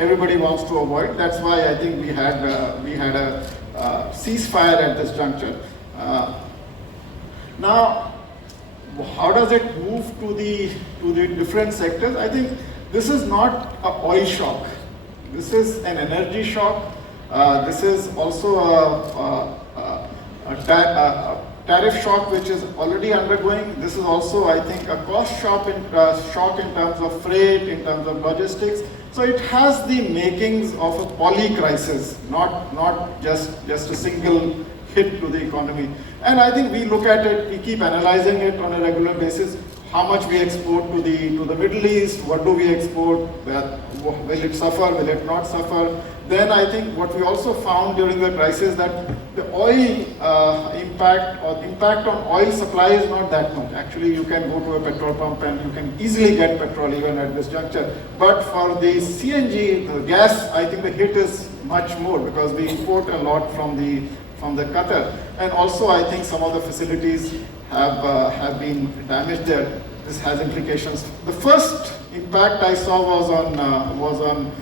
everybody wants to avoid. That's why I think we had a ceasefire at this juncture. Now, how does it move to the different sectors? I think this is not an oil shock. This is an energy shock. This is also a tariff shock which is already undergoing. This is also, I think, a cost shock in terms of freight, in terms of logistics. So it has the makings of a poly crisis, not just a single hit to the economy. And I think we look at it, we keep analyzing it on a regular basis. How much we export to the Middle East, what do we export, will it suffer, will it not suffer? Then I think what we also found during the crisis that the oil impact on oil supply is not that much. Actually, you can go to a petrol pump and you can easily get petrol even at this juncture. But for the CNG, the gas, I think the hit is much more because we import a lot from the Qatar. And also I think some of the facilities have been damaged there. This has implications. The first impact I saw was on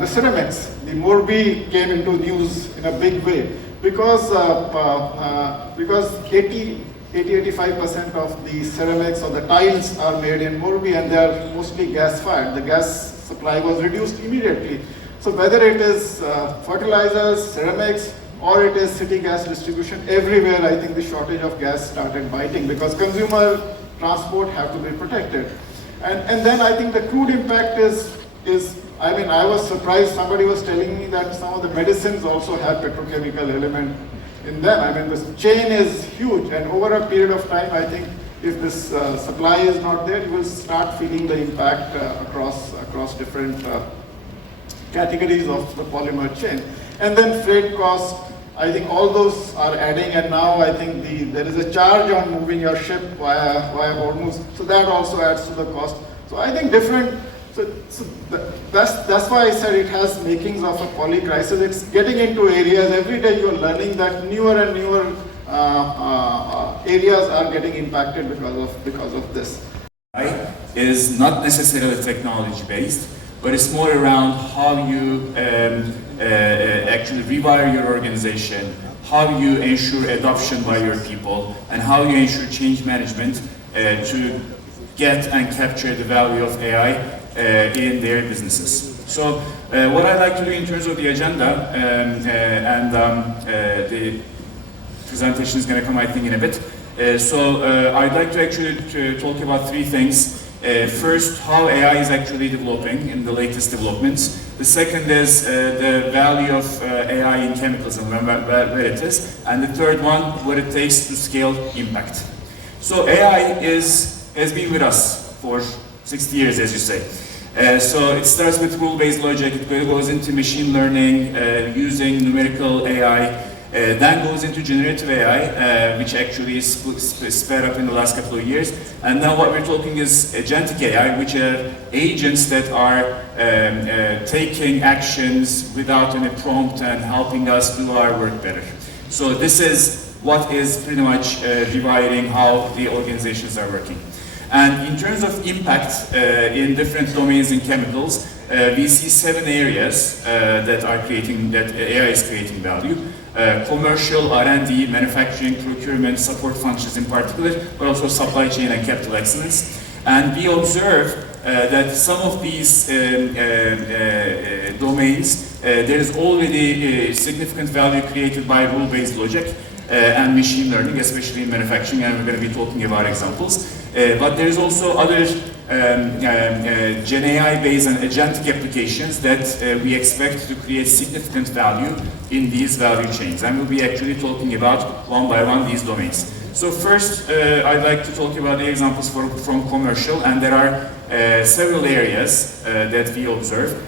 the ceramics. The Morbi came into news in a big way because 80-85% of the ceramics or the tiles are made in Morbi and they are mostly gas fired. The gas supply was reduced immediately. So whether it is fertilizers, ceramics, or it is city gas distribution, everywhere I think the shortage of gas started biting because consumer transport have to be protected. And then I think the crude impact is I mean, I was surprised, somebody was telling me that some of the medicines also have petrochemical element in them. I mean, this chain is huge, and over a period of time, I think if this supply is not there, you will start feeling the impact across different categories of the polymer chain. And then freight costs, I think all those are adding, and now I think there is a charge on moving your ship via Hormuz, so that also adds to the cost. So I think that's why I said it has makings of a poly crisis. It's getting into areas, every day you're learning that newer and newer areas are getting impacted because of this. AI is not necessarily technology based, but it's more around how you actually rewire your organization, how you ensure adoption by your people, and how you ensure change management to get and capture the value of AI in their businesses. So what I'd like to do in terms of the agenda, the presentation is going to come, I think, in a bit. So I'd like to actually talk about three things. First, how AI is actually developing in the latest developments. The second is the value of AI in chemicals and where it is. And the third one, what it takes to scale impact. So AI has been with us for 60 years, as you say. So it starts with rule-based logic, it goes into machine learning, using numerical AI, then goes into generative AI, which actually is sped up in the last couple of years. And now what we're talking is agentic AI, which are agents that are taking actions without any prompt and helping us do our work better. So this is what is pretty much dividing how the organizations are working. And in terms of impact in different domains in chemicals, we see 7 areas that AI is creating value. Commercial, R&D, manufacturing, procurement, support functions in particular, but also supply chain and capital excellence. And we observe that some of these domains, there is already significant value created by rule-based logic and machine learning, especially in manufacturing, and we're going to be talking about examples. But there's also other Gen AI-based and agentic applications that we expect to create significant value in these value chains. And we'll be actually talking about one by one these domains. So first, I'd like to talk about the examples from commercial, and there are several areas that we observe,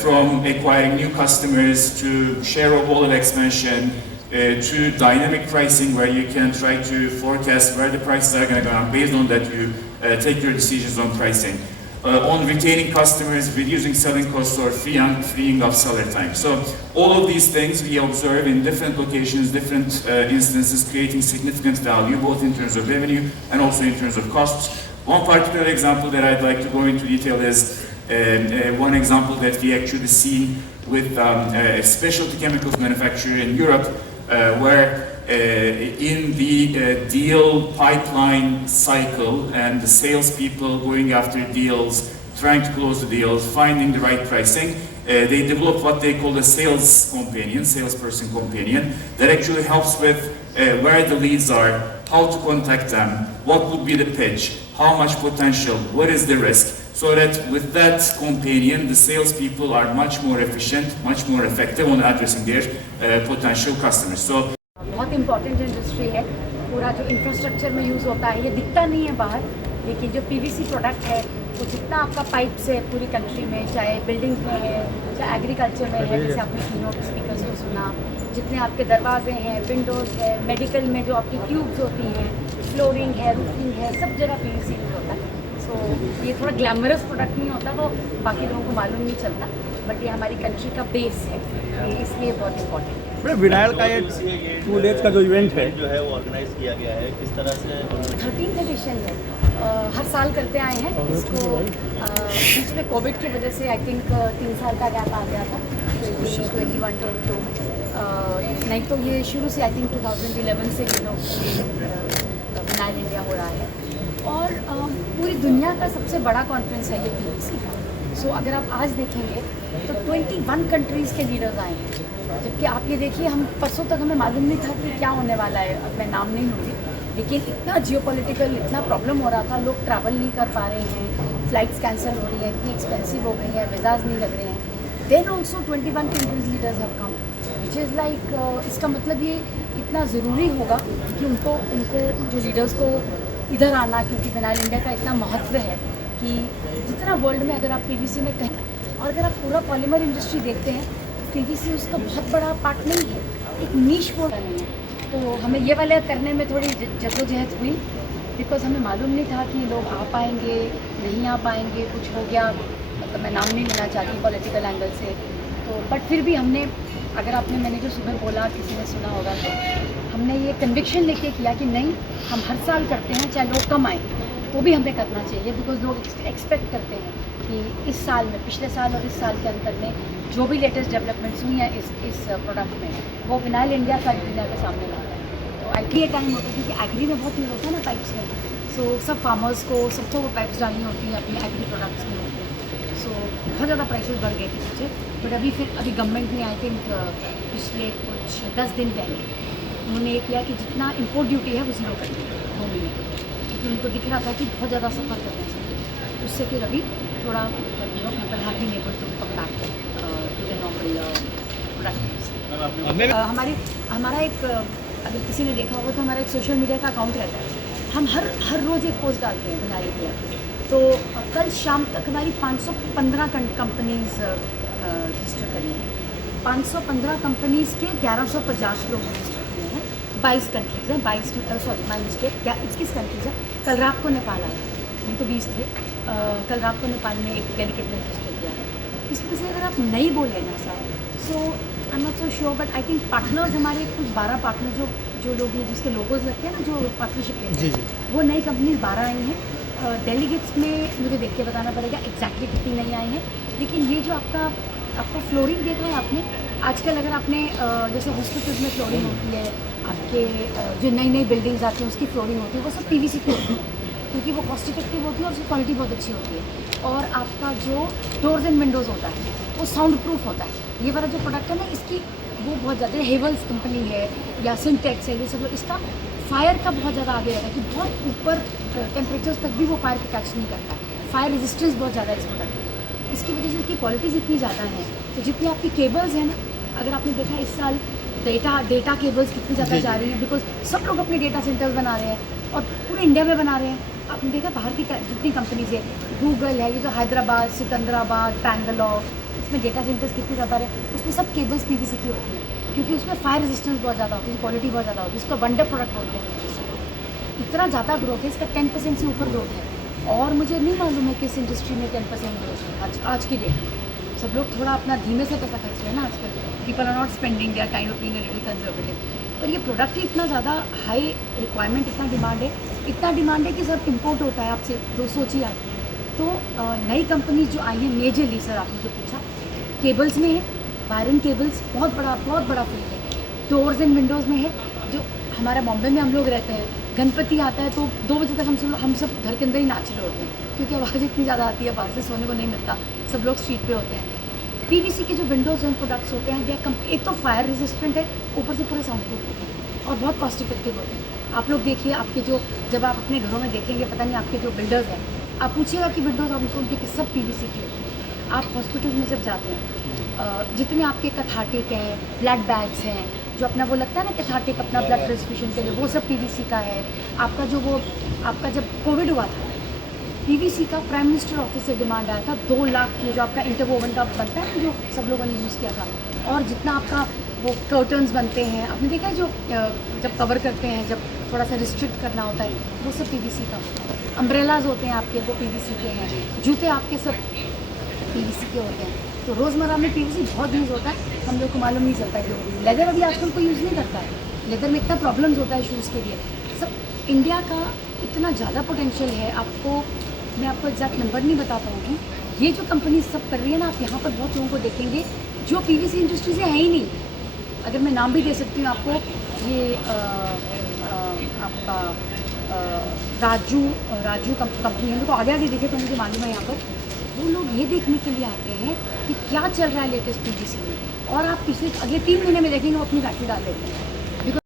from acquiring new customers to share of wallet expansion, to dynamic pricing, where you can try to forecast where the prices are going to go, and based on that you take your decisions on pricing. On retaining customers, reducing selling costs, or freeing up seller time. So all of these things we observe in different locations, different instances, creating significant value, both in terms of revenue and also in terms of costs One particular example that I'd like to go into detail is one example that we actually seen with a specialty chemicals manufacturer in Europe, where in the deal pipeline cycle and the salespeople going after deals, trying to close the deals, finding the right pricing, they develop what they call a sales companion, salesperson companion, that actually helps with where the leads are, how to contact them, what would be the pitch, how much potential, what is the risk, so that with that companion, the salespeople are much more efficient, much more effective on addressing their potential customers. So बहुत important industry है, पूरा जो इंफ्रास्ट्रक्चर में यूज़ होता है ये दिखता नहीं है बाहर, लेकिन जो पीवीसी प्रोडक्ट है वो जितना आपका पाइप से पूरी कंट्री में, चाहे बिल्डिंग्स में है, चाहे एग्रीकल्चर में है, जैसे आपने कीनोट स्पीकर्स को सुना, जितने आपके दरवाजे हैं, विंडोज़ है, मेडिकल में जो आपकी ट्यूब्स होती हैं, फ्लोरिंग है, रूफिंग है, सब जगह पीवीसी यूज़ होता है। सो ये थोड़ा ग्लैमरस प्रोडक्ट नहीं होता, वो बाकी लोगों को मालूम नहीं चलता, बट ये हमारी कंट्री का बेस है, ये इसलिए बहुत इम्पोर्टेंट है। विनायक का ये 2 डेज का जो इवेंट है जो है वो ऑर्गेनाइज किया गया है, किस तरह से 13th एडिशन है, हर साल करते आए हैं इसको। बीच में कोविड की वजह से आई थिंक 3 साल का गैप आ गया था, 21, 22, नहीं तो ये शुरू से आई थिंक 2011 से विनाइल इंडिया हो रहा है, और पूरी दुनिया का सबसे बड़ा कॉन्फ्रेंस है ये पीवीसी का। सो अगर आप आज देखेंगे तो 21 कंट्रीज़ के लीडर्स आए हैं, जबकि आप ये देखिए हम परसों तक हमें मालूम नहीं था कि क्या होने वाला है, अब मैं नाम नहीं लूँगी, लेकिन इतना जियोपॉलिटिकल इतना प्रॉब्लम हो रहा था, लोग ट्रैवल नहीं कर पा रहे हैं, फ़्लाइट्स कैंसिल हो रही हैं, इतनी एक्सपेंसिव हो गई है, वीज़ाज़ नहीं लग रहे हैं। Then also 21 countries leaders have come, which is like इसका मतलब ये इतना ज़रूरी होगा कि उनको जो लीडर्स को इधर आना, क्योंकि विनाइल इंडिया का इतना महत्व है कि जितना वर्ल्ड में अगर आप पीवीसी में कहीं, और अगर आप पूरा पॉलीमर इंडस्ट्री देखते हैं, पीवीसी उसका बहुत बड़ा पार्ट नहीं है, एक नीश बोर्ड नहीं है। तो हमें ये वाले करने में थोड़ी जद्दोजहद हुई, बिकॉज हमें मालूम नहीं था कि लोग आ पाएंगे नहीं आ पाएंगे, कुछ हो गया, मतलब मैं नाम नहीं लेना चाहती पॉलिटिकल एंगल से, तो बट फिर भी हमने, अगर आपने मैंने जो सुबह बोला किसी ने सुना होगा, तो हमने ये कन्विक्शन लेके किया कि नहीं, हम हर साल करते हैं, चाहे लोग कम आए तो भी हमें करना चाहिए, बिकॉज लोग एक्सपेक्ट करते हैं कि इस साल में, पिछले साल और इस साल के अंतर में जो भी लेटेस्ट डेवलपमेंट्स हुई हैं इस प्रोडक्ट में, वो विनाइल इंडिया का दुनिया के सामने ला रहा है। तो एग्री टाइम होता है, क्योंकि एग्री में बहुत यूज़ होता है ना पाइप्स में, सो सब फार्मर्स को सबको वो पाइप्स डालनी होती है अपने एग्री प्रोडक्ट्स में होती है। सो बहुत ज़्यादा प्राइसेस बढ़ गए थे पीछे, बट अभी गवर्नमेंट ने आई थिंक पिछले कुछ 10 दिन पहले उन्होंने ये किया कि जितना इम्पोर्ट ड्यूटी है वो ज़ीरो कर दी 2 महीने, क्योंकि उनको दिख रहा था कि बहुत ज़्यादा सफ़र करना चाहिए। उससे फिर अभी थोड़ा people have been able to come back to the normal products. हमारा एक, अगर किसी ने देखा होगा तो हमारा एक सोशल मीडिया का अकाउंट रहता है, हम हर रोज़ एक पोस्ट डालते हैं विनाइल इंडिया। तो कल शाम तक हमारी 515 कंपनीज़ रजिस्टर करी हैं, 515 कंपनीज़ के 1150 लोग रजिस्टर किए हैं, 22 कंट्रीज़ हैं, 21 कंट्रीज़ हैं। कल रात को नेपाल आया, नहीं तो 20 थे, कल रात को नेपाल में एक डेलीकेट ने रजिस्टर किया है। इसमें से अगर आप नहीं बोले ना सर, सो I am not so sure, but I think partners हमारे कुछ 12 पार्टनर जो लोग हैं जिसके लोगोज लगते हैं ना, जो पार्टनरशिप लेते हैं, वो नई कंपनीज 12 आई हैं। डेलीगेट्स में मुझे देख के बताना पड़ेगा एग्जैक्टली कितनी नई आई हैं, लेकिन ये जो आपका फ्लोरिंग देखा है आपने, आजकल अगर आपने जैसे हॉस्पिटल्स में फ्लोरिंग होती है, आपके जो नई बिल्डिंग्स आती हैं उसकी फ्लोरिंग होती है, वो सब पीवीसी की होती है, क्योंकि वो कॉस्ट इफेक्टिव होती है और उसकी क्वालिटी बहुत अच्छी होती है। और आपका जो डोर्स एंड विंडोज़ होता है वो साउंड प्रूफ होता है। ये वाला जो प्रोडक्ट है ना, इसकी वो बहुत ज़्यादा, हेवल्स कंपनी है या सिंटेक्स है, ये सब इसका फायर का बहुत ज़्यादा आगे रहता है कि बहुत ऊपर टेम्परेचर्स तक भी वो फायर को कैच नहीं करता। फायर रेजिस्टेंस बहुत ज़्यादा है इस प्रोडक्ट में, इसकी वजह से इसकी क्वालिटीज़ इतनी ज़्यादा हैं। तो जितनी आपकी केबल्स हैं ना, अगर आपने देखा इस साल डेटा केबल्स कितनी ज़्यादा जा रही है, बिकॉज सब लोग अपने डेटा सेंटर्स बना रहे हैं और पूरे इंडिया में बना रहे हैं। आपने देखा बाहर की जितनी कंपनीज है, गूगल है, ये जो हैदराबाद, सिकंदराबाद, बैंगलोर, इसमें डेटा सेंटर्स कितने ज़्यादा है, उसमें सब केबल्स पीवीसी की होती है, क्योंकि उसमें फायर रेजिस्टेंस बहुत ज़्यादा होती है, क्वालिटी बहुत ज़्यादा होती है, इसका वंडर प्रोडक्ट बोलते हैं। इतना ज़्यादा ग्रोथ है इसका, 10% से ऊपर ग्रोथ है, और मुझे नहीं मालूम है किस इंडस्ट्री में 10% ग्रोथ है आज की डेट में। सब लोग थोड़ा अपना धीमे से पैसा खर्च रहे हैं ना आजकल, people are not spending, they are kind of being a little conservative. पर ये प्रोडक्ट ही इतना ज़्यादा हाई रिक्वायरमेंट, इतना डिमांड है इतना डिमांड है कि सब इंपोर्ट होता है आपसे, तो सोचिए आप। तो नई कंपनी जो आई है मेजरली, सर आपने जो पूछा, केबल्स में है, वायरन केबल्स बहुत बड़ा फील्ड है। डोर्स एंड विंडोज़ में है, जो हमारा बॉम्बे में हम लोग रहते हैं, गणपति आता है तो 2 बजे तक हम सब घर के अंदर ही नाच रहे होते हैं, क्योंकि आवाज़ इतनी ज़्यादा आती है, बाहर से सोने को नहीं मिलता, सब लोग स्ट्रीट पे होते हैं। पीवीसी के जो विंडोज़ एंड प्रोडक्ट्स होते हैं, एक तो फायर रेजिस्टेंट है, ऊपर से पूरे साउंड प्रूफ होते हैं और बहुत कॉस्ट इफेक्टिव होते हैं। आप लोग देखिए, आपके जो जब आप अपने घरों में देखेंगे, पता नहीं आपके जो बिल्डर्स हैं, आप पूछिएगा कि विंडोज़ आप उनके सब पीवीसी के होते हैं। आप हॉस्पिटल्स में जब जाते हैं, जितने आपके कैथार्टिक हैं, ब्लड बैग्स हैं, जो अपना वो लगता है ना कैथार्टिक, अपना ब्लड ट्रांसफ्यूजन के लिए, वो सब पीवीसी का है। आपका जब कोविड हुआ था, पीवीसी का प्राइम मिनिस्टर ऑफिस से डिमांड आया था 2 लाख की, जो आपका इंटरवोवन का बनता है, जो सब लोगों ने यूज़ किया था। और जितना आपका वो कर्टन्स बनते हैं, आपने देखा है जो जब कवर करते हैं, जब थोड़ा सा रिस्ट्रिक्ट करना होता है, वो सब पीवीसी का होता है। अम्ब्रेलाज होते हैं आपके, वो पीवीसी के हैं। जूते आपके सब पीवीसी के होते हैं। तो रोज़मर्रा में पीवीसी बहुत यूज़ होता है, हम लोग को मालूम नहीं चलता है। लेदर अभी आजकल कोई यूज़ नहीं करता है, लेदर में इतना प्रॉब्लम्स होता है शूज़ के लिए। सब इंडिया का इतना ज़्यादा पोटेंशियल है, मैं आपको एग्जैक्ट नंबर नहीं बता पाऊँगी। ये जो कंपनी सब कर रही है ना, आप यहाँ पर बहुत लोगों को देखेंगे जो पीवीसी इंडस्ट्री से है ही नहीं। अगर मैं नाम भी दे सकती हूँ आपको, ये आपका राजू कंपनी है, मेरे को आगे देखे तो मुझे मालूम है। यहाँ पर वो लोग ये देखने के लिए आते हैं कि क्या चल रहा है लेटेस्ट पीवीसी में, और आप पिछले अगले 3 महीने में देखेंगे वो अपनी फैक्ट्री डाल देते हैं।